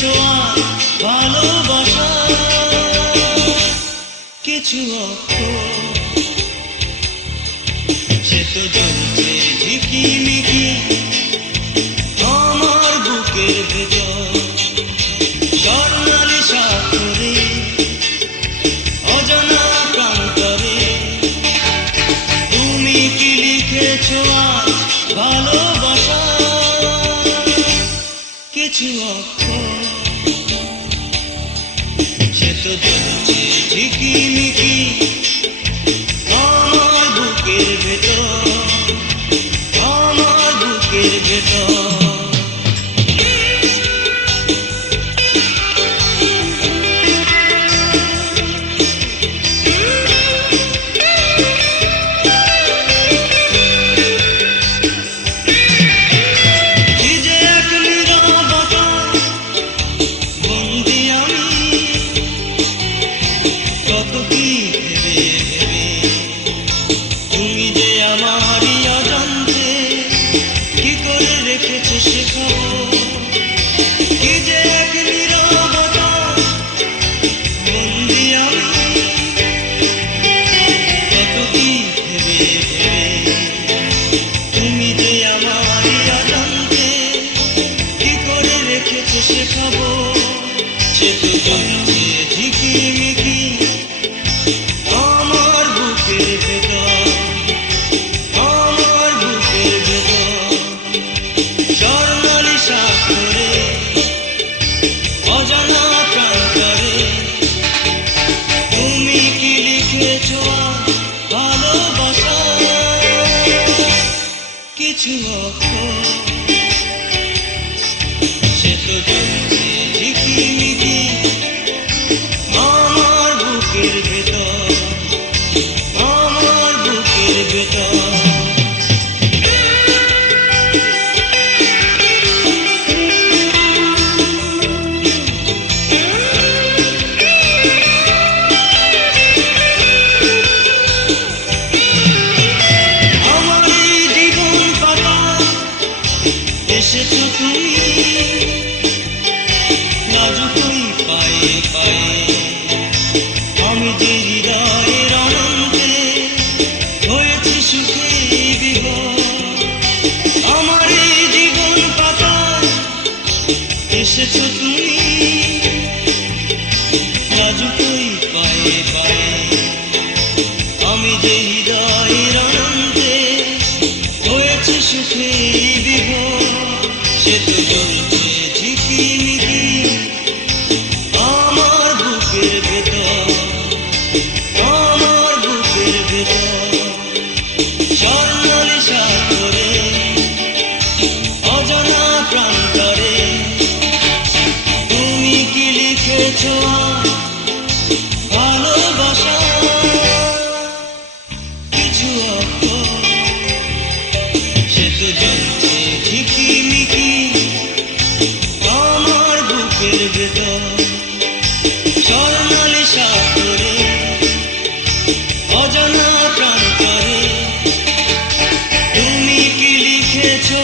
লিখেছো ভালোবাসা কিছু অক্ষর, সে তো জ্বলছে ঝিকিমিকি আমার বুকের ভেতর। স্বর্ণালী স্বাক্ষরে অজানা প্রান্তরে তুমি কি লিখেছো আজ ভালোবাসা কিছু অক্ষর, সে তো জ্বলছে ঝিকিমিকি আমার বুকের ভেতর, আমার বুকের ভেতর। কত কি ভেবে ভেবে তুমি যে আমারই অজান্তে কি করে রেখেছো সে খবর, কি যে এক নীরবতা বন্দি আমি। কত কি ভেবে ভেবে তুমি যে আমারই অজান্তে কি করে রেখেছো সে খবর, সে তো জ্বলছে ঝিকিমিকি আমার বুকের ভেতর, আমার বুকের ভেতর। স্বর্ণালী স্বাক্ষরে অজানা প্রান্তরে তুমি কি লিখেছো ভালোবাসা কিছু অক্ষর, সে তো জ্বলছে ঝিকিমিকি আমার বুকের ভেতর, আমার বুকের ভেতর। আমার এই জীবন পাতা এসেছো তুমি নাজুকই পায়ে পায়ে, আমি যে হৃদয়ের অনন্তে হয়েছি সুখে বিভোর। আমার এই জীবন পাতায় এসেছো তুমি নাজুকই পায়ে পায়ে, আমি যে হৃদয়ের অনন্তে হয়েছি সুখে বিভোর। সে তো জ্বলছে ঝিকিমিকি আমার বুকের ভেতর, আমার বুকের ভেতর। স্বর্ণালী স্বাক্ষরে অজানা প্রান্তরে তুমি কি লিখেছো ভালোবাসা কিছু অক্ষর, সে তো জ্বলছে ঝিকিমিকি আমার বুকের ভেতর। স্বর্ণালী স্বাক্ষরে অজানা প্রান্তরে তুমি কি লিখেছো